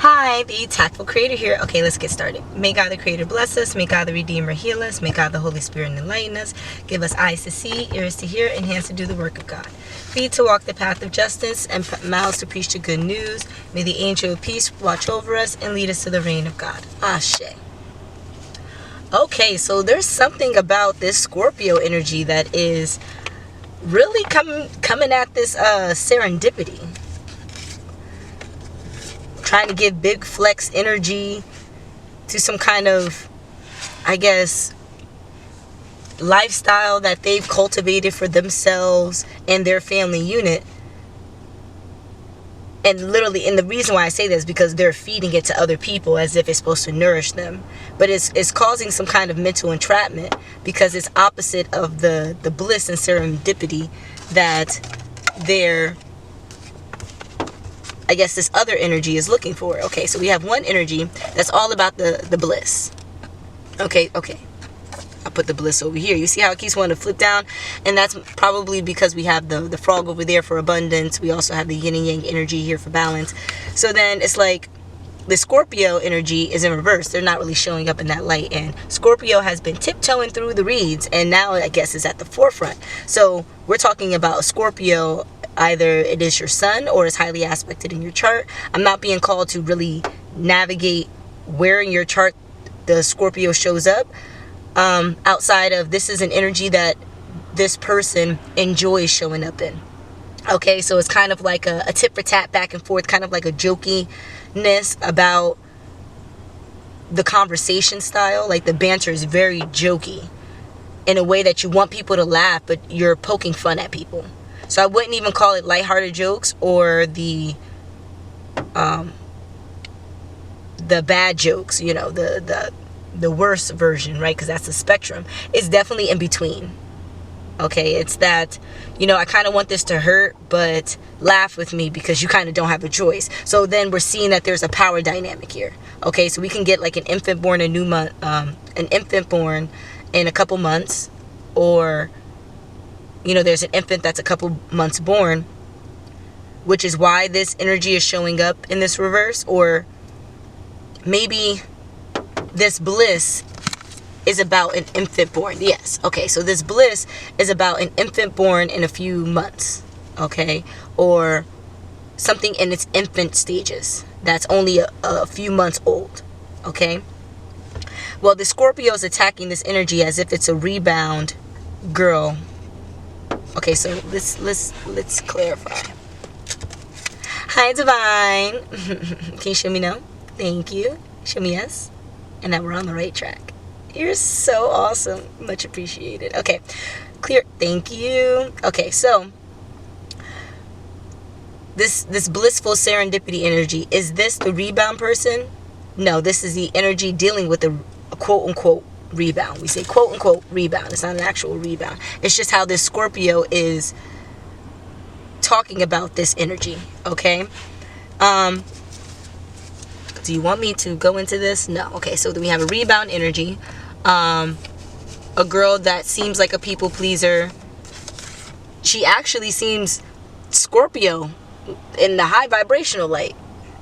Hi, the TAKful Creator here. Okay, let's get started. May God the Creator bless us. May God the Redeemer heal us. May God the Holy Spirit enlighten us. Give us eyes to see, ears to hear, and hands to do the work of God. Feet to walk the path of justice, and mouths to preach the good news. May the angel of peace watch over us and lead us to the reign of God. Ashe. Okay, so there's something about this Scorpio energy that is really coming at this serendipity. Trying to give big flex energy to some kind of, I guess, lifestyle that they've cultivated for themselves and their family unit. And literally, and the reason why I say this is because they're feeding it to other people as if it's supposed to nourish them. But it's causing some kind of mental entrapment because it's opposite of the bliss and serendipity that they're, I guess, this other energy is looking for. Okay, so we have one energy that's all about the bliss. Okay. I'll put the bliss over here. You see how it keeps wanting to flip down? And that's probably because we have the frog over there for abundance. We also have the yin and yang energy here for balance. So then it's like the Scorpio energy is in reverse. They're not really showing up in that light. And Scorpio has been tiptoeing through the reeds. And now, I guess, is at the forefront. So we're talking about Scorpio. Either it is your sun or it's highly aspected in your chart. I'm not being called to really navigate where in your chart the Scorpio shows up. Outside of this is an energy that this person enjoys showing up in. Okay, so it's kind of like a tit for tat back and forth, kind of like a jokiness about the conversation style. Like the banter is very jokey in a way that you want people to laugh, but you're poking fun at people. So I wouldn't even call it lighthearted jokes or the bad jokes, you know, the worst version, right? Because that's the spectrum. It's definitely in between. Okay, it's that, you know, I kind of want this to hurt, but laugh with me because you kind of don't have a choice. So then we're seeing that there's a power dynamic here. Okay, so we can get like an infant born in a couple months, or you know, there's an infant that's a couple months born, which is why this energy is showing up in this reverse. Or maybe this bliss is about an infant born. Yes. Okay. So this bliss is about an infant born in a few months. Okay. Or something in its infant stages that's only a few months old. Okay. Well, the Scorpio is attacking this energy as if it's a rebound girl. Okay, so let's clarify. Hi, Divine. Can you show me no? Thank you. Show me yes. And that we're on the right track. You're so awesome. Much appreciated. Okay, clear. Thank you. Okay, so this blissful serendipity energy, is this the rebound person? No, this is the energy dealing with the quote-unquote rebound. We say quote unquote rebound. It's not an actual rebound. It's just how this Scorpio is talking about this energy. Okay. Do you want me to go into this? No. Okay, so then we have a rebound energy. A girl that seems like a people pleaser. She actually seems Scorpio in the high vibrational light,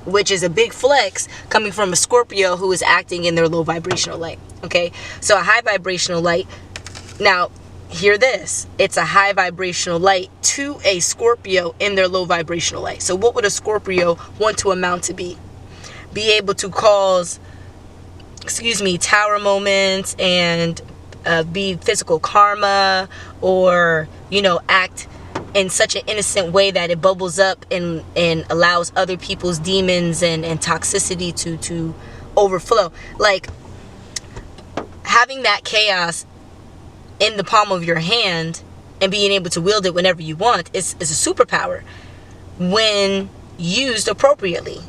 which is a big flex coming from a Scorpio who is acting in their low vibrational light. Okay, so a high vibrational light. Now, hear this. It's a high vibrational light to a Scorpio in their low vibrational light. So what would a Scorpio want to amount to be? Be able to cause, tower moments and be physical karma, or, you know, act in such an innocent way that it bubbles up and allows other people's demons and toxicity to overflow. Like, having that chaos in the palm of your hand and being able to wield it whenever you want is a superpower when used appropriately.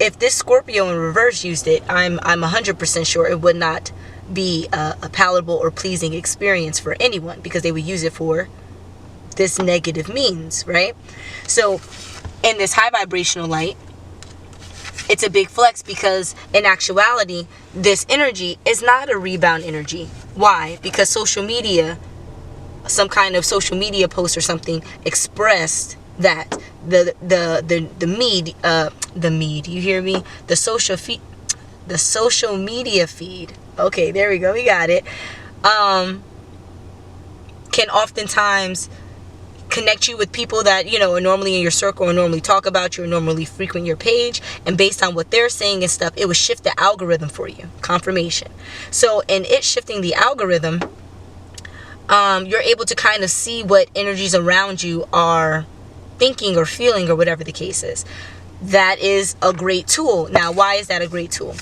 If this Scorpio in reverse used it, I'm 100% sure it would not be a palatable or pleasing experience for anyone, because they would use it for this negative means, right? So in this high vibrational light, it's a big flex because in actuality, this energy is not a rebound energy. Why? Because social media, some kind of social media post or something expressed that the mead, you hear me, the social media feed, okay, there we go, we got it, can oftentimes connect you with people that, you know, are normally in your circle, or normally talk about you, or normally frequent your page, and based on what they're saying and stuff, it would shift the algorithm for you. Confirmation. So in it shifting the algorithm, you're able to kind of see what energies around you are thinking or feeling, or whatever the case is. That is a great tool. Now, why is that a great tool?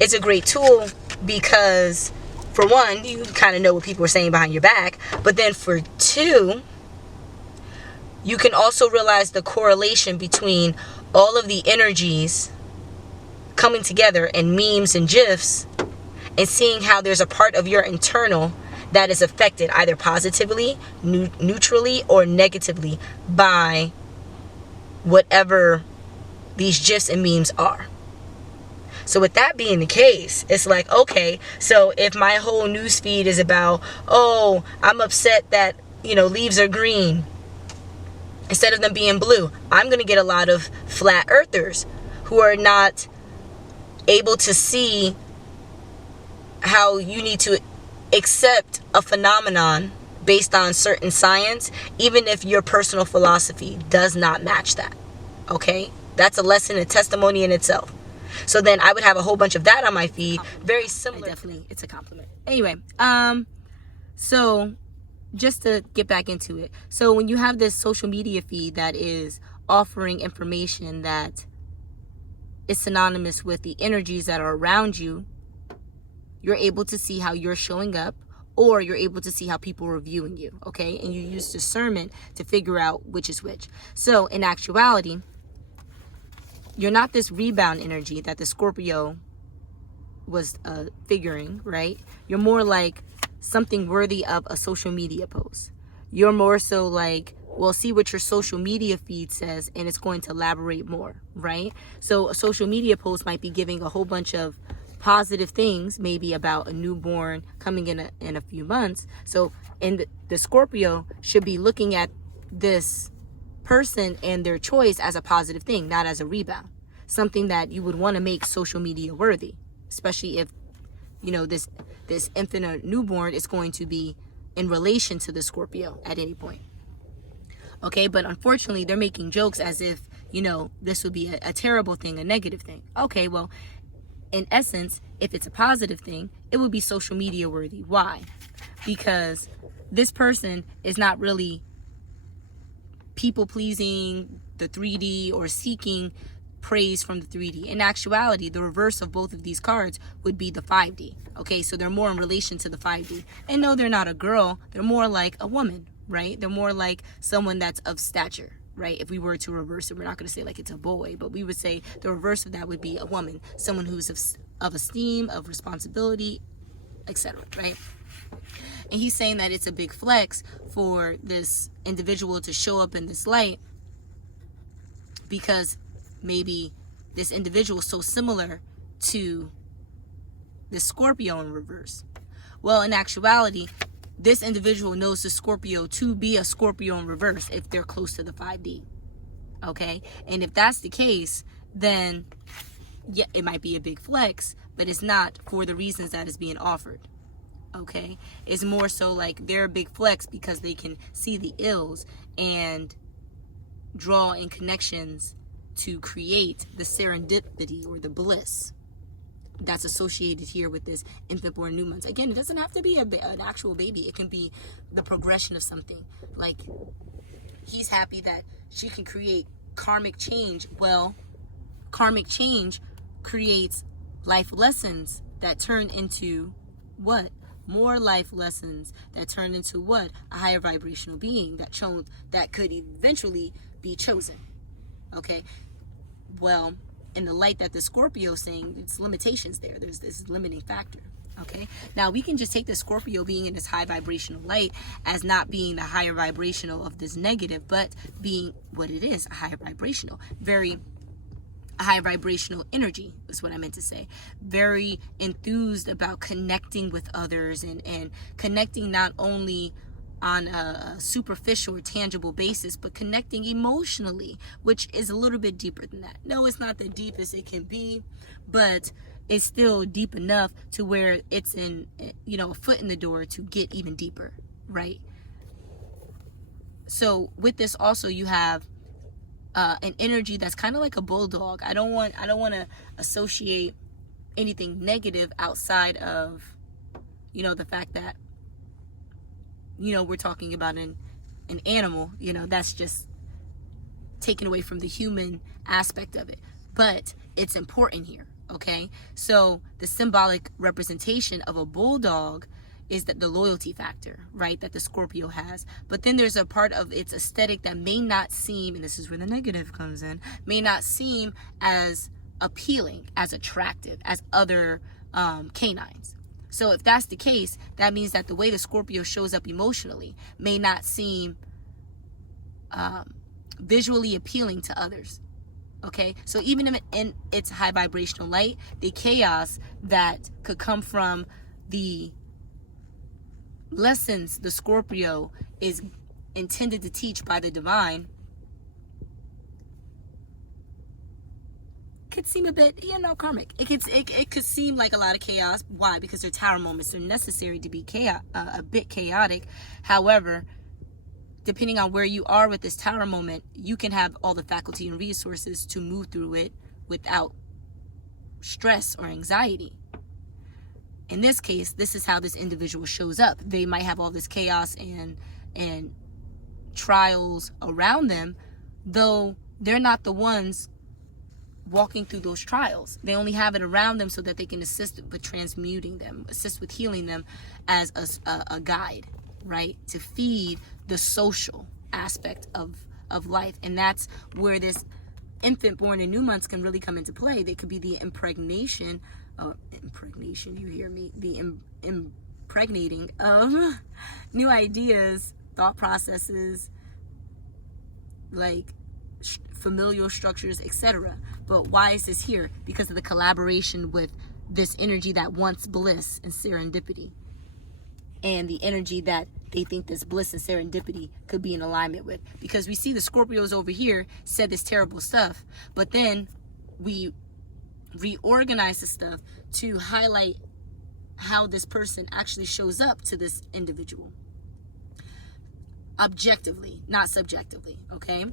It's a great tool because, for one, you kind of know what people are saying behind your back, but then for two, you can also realize the correlation between all of the energies coming together in memes and GIFs, and seeing how there's a part of your internal that is affected either positively, neutrally, or negatively by whatever these GIFs and memes are. So with that being the case, it's like, okay, so if my whole news feed is about, oh, I'm upset that, you know, leaves are green instead of them being blue, I'm going to get a lot of flat earthers who are not able to see how you need to accept a phenomenon based on certain science, even if your personal philosophy does not match that. Okay? That's a lesson, a testimony in itself. So then I would have a whole bunch of that on my feed. Very similar. Definitely, it's a compliment. Anyway, so just to get back into it. So when you have this social media feed that is offering information that is synonymous with the energies that are around you, you're able to see how you're showing up, or you're able to see how people are viewing you, okay? And you use discernment to figure out which is which. So in actuality, you're not this rebound energy that the Scorpio was figuring, right? You're more like something worthy of a social media post. You're more so like, well, see what your social media feed says, and it's going to elaborate more, right? So a social media post might be giving a whole bunch of positive things, maybe about a newborn coming in a few months. So the Scorpio should be looking at this person and their choice as a positive thing, not as a rebound, something that you would want to make social media worthy, especially if, you know, this infant or newborn is going to be in relation to the Scorpio at any point. Okay, but unfortunately they're making jokes as if, you know, this would be a terrible thing, a negative thing. Okay, well, in essence, if it's a positive thing, it would be social media worthy. Why? Because this person is not really people pleasing the 3D or seeking praise from the 3D. In actuality, the reverse of both of these cards would be the 5D. Okay, so they're more in relation to the 5D. And no, they're not a girl. They're more like a woman, right? They're more like someone that's of stature, right? If we were to reverse it, we're not going to say like it's a boy, but we would say the reverse of that would be a woman, someone who's of esteem, of responsibility, etc., right? And he's saying that it's a big flex for this individual to show up in this light because maybe this individual is so similar to the Scorpio in reverse. Well, in actuality, this individual knows the Scorpio to be a Scorpio in reverse if they're close to the 5D. Okay? And if that's the case, then yeah, it might be a big flex, but it's not for the reasons that is being offered. Okay? It's more so like they're a big flex because they can see the ills and draw in connections to create the serendipity or the bliss that's associated here with this infant born new months. Again, it doesn't have to be an actual baby. It can be the progression of something. Like, he's happy that she can create karmic change. Well, karmic change creates life lessons that turn into what? More life lessons that turn into what? A higher vibrational being that could eventually be chosen. Okay? Well, in the light that the Scorpio is saying, it's limitations there. There's this limiting factor. Okay? Now, we can just take the Scorpio being in this high vibrational light as not being the higher vibrational of this negative, but being what it is, a higher vibrational. A high vibrational energy is what I meant to say. Very enthused about connecting with others and connecting not only on a superficial or tangible basis, but connecting emotionally, which is a little bit deeper than that. No, it's not the deepest it can be, but it's still deep enough to where it's in, you know, a foot in the door to get even deeper, right? So with this also, you have an energy that's kind of like a bulldog. I don't want to associate anything negative outside of, you know, the fact that, you know, we're talking about an animal, you know, that's just taken away from the human aspect of it. But it's important here, okay? So the symbolic representation of a bulldog is that the loyalty factor, right, that the Scorpio has. But then there's a part of its aesthetic that may not seem, and this is where the negative comes in, may not seem as appealing, as attractive as other canines. So if that's the case, that means that the way the Scorpio shows up emotionally may not seem visually appealing to others. Okay, so even in its high vibrational light, the chaos that could come from the lessons the Scorpio is intended to teach by the divine could seem a bit, you know, karmic. It could seem like a lot of chaos. Why? Because they're tower moments. They're necessary to be a bit chaotic. However, depending on where you are with this tower moment, you can have all the faculty and resources to move through it without stress or anxiety. In this case, this is how this individual shows up. They might have all this chaos and trials around them, though they're not the ones walking through those trials. They only have it around them so that they can assist with transmuting them, assist with healing them as a guide, right? To feed the social aspect of life. And that's where this infant born in new months can really come into play. They could be the impregnation, you hear me, the impregnating of new ideas, thought processes, like familial structures, etc. But why is this here? Because of the collaboration with this energy that wants bliss and serendipity, and the energy that they think this bliss and serendipity could be in alignment with. Because we see the Scorpios over here said this terrible stuff, but then we reorganize the stuff to highlight how this person actually shows up to this individual. Objectively, not subjectively, okay?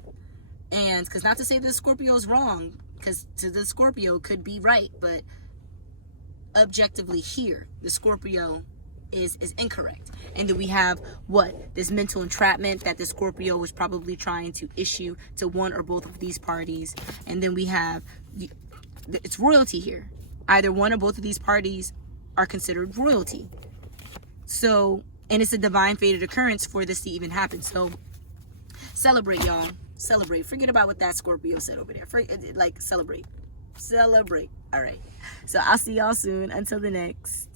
And because not to say the Scorpio is wrong, because to the Scorpio could be right, but objectively here, the Scorpio is incorrect. And then we have what? This mental entrapment that the Scorpio was probably trying to issue to one or both of these parties. And then we have, it's royalty here. Either one or both of these parties are considered royalty. So, and it's a divine fated occurrence for this to even happen. So, celebrate, y'all. Celebrate. Forget about what that Scorpio said over there. Like, celebrate. Celebrate. All right. So, I'll see y'all soon. Until the next.